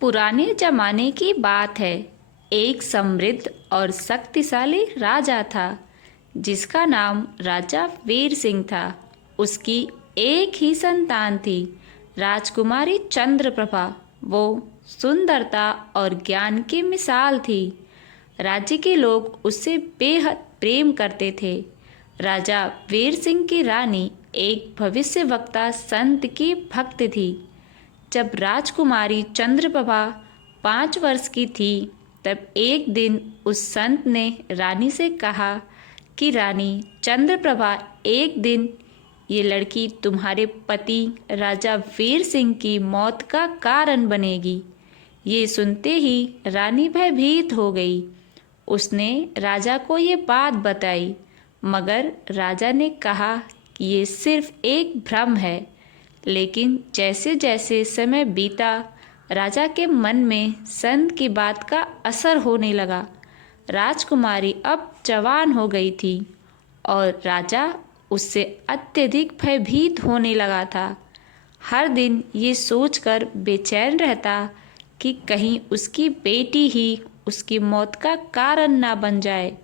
पुराने जमाने की बात है। एक समृद्ध और शक्तिशाली राजा था जिसका नाम राजा वीर सिंह था। उसकी एक ही संतान थी, राजकुमारी चंद्रप्रभा। वो सुंदरता और ज्ञान की मिसाल थी। राज्य के लोग उससे बेहद प्रेम करते थे। राजा वीर सिंह की रानी एक भविष्यवक्ता संत की भक्त थी। जब राजकुमारी चंद्रप्रभा 5 वर्ष की थी, तब एक दिन उस संत ने रानी से कहा कि रानी चंद्रप्रभा, एक दिन ये लड़की तुम्हारे पति राजा वीर सिंह की मौत का कारण बनेगी। ये सुनते ही रानी भयभीत हो गई। उसने राजा को ये बात बताई, मगर राजा ने कहा कि ये सिर्फ एक भ्रम है। लेकिन जैसे जैसे समय बीता, राजा के मन में संत की बात का असर होने लगा। राजकुमारी अब जवान हो गई थी और राजा उससे अत्यधिक भयभीत होने लगा था। हर दिन ये सोचकर बेचैन रहता कि कहीं उसकी बेटी ही उसकी मौत का कारण ना बन जाए।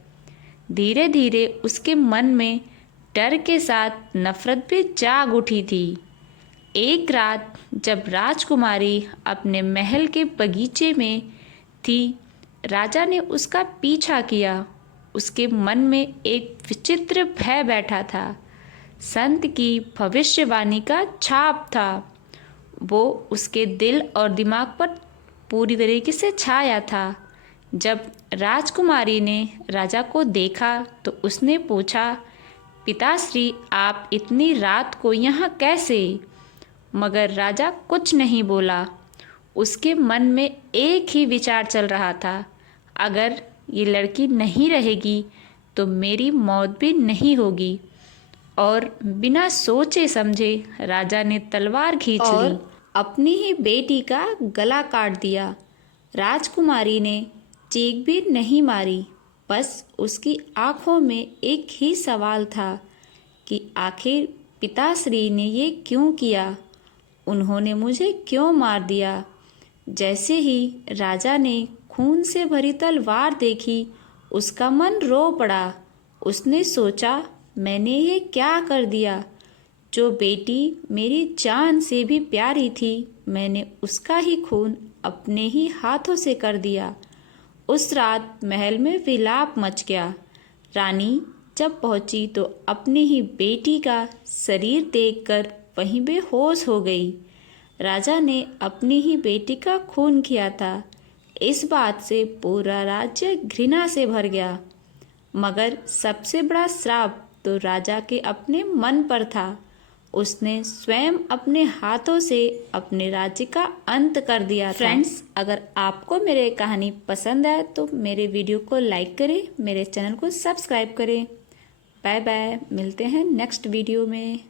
धीरे धीरे उसके मन में डर के साथ नफरत भी जाग उठी थी। एक रात जब राजकुमारी अपने महल के बगीचे में थी, राजा ने उसका पीछा किया। उसके मन में एक विचित्र भय बैठा था। संत की भविष्यवाणी का छाप था। वो उसके दिल और दिमाग पर पूरी तरीके से छाया था। जब राजकुमारी ने राजा को देखा तो उसने पूछा, पिताश्री, आप इतनी रात को यहाँ कैसे? मगर राजा कुछ नहीं बोला। उसके मन में एक ही विचार चल रहा था, अगर ये लड़की नहीं रहेगी तो मेरी मौत भी नहीं होगी। और बिना सोचे समझे राजा ने तलवार खींच ली और अपनी ही बेटी का गला काट दिया। राजकुमारी ने चीख भी नहीं मारी, बस उसकी आंखों में एक ही सवाल था कि आखिर पिताश्री ने ये क्यों किया? उन्होंने मुझे क्यों मार दिया? जैसे ही राजा ने खून से भरी तलवार देखी, उसका मन रो पड़ा। उसने सोचा, मैंने ये क्या कर दिया? जो बेटी मेरी जान से भी प्यारी थी, मैंने उसका ही खून अपने ही हाथों से कर दिया। उस रात महल में विलाप मच गया। रानी जब पहुंची तो अपनी ही बेटी का शरीर देखकर वहीं बेहोश हो गई। राजा ने अपनी ही बेटी का खून किया था। इस बात से पूरा राज्य घृणा से भर गया। मगर सबसे बड़ा श्राप तो राजा के अपने मन पर था। उसने स्वयं अपने हाथों से अपने राज्य का अंत कर दिया था। फ्रेंड्स, अगर आपको मेरी कहानी पसंद आए तो मेरे वीडियो को लाइक करें, मेरे चैनल को सब्सक्राइब करें। बाय बाय, मिलते हैं नेक्स्ट वीडियो में।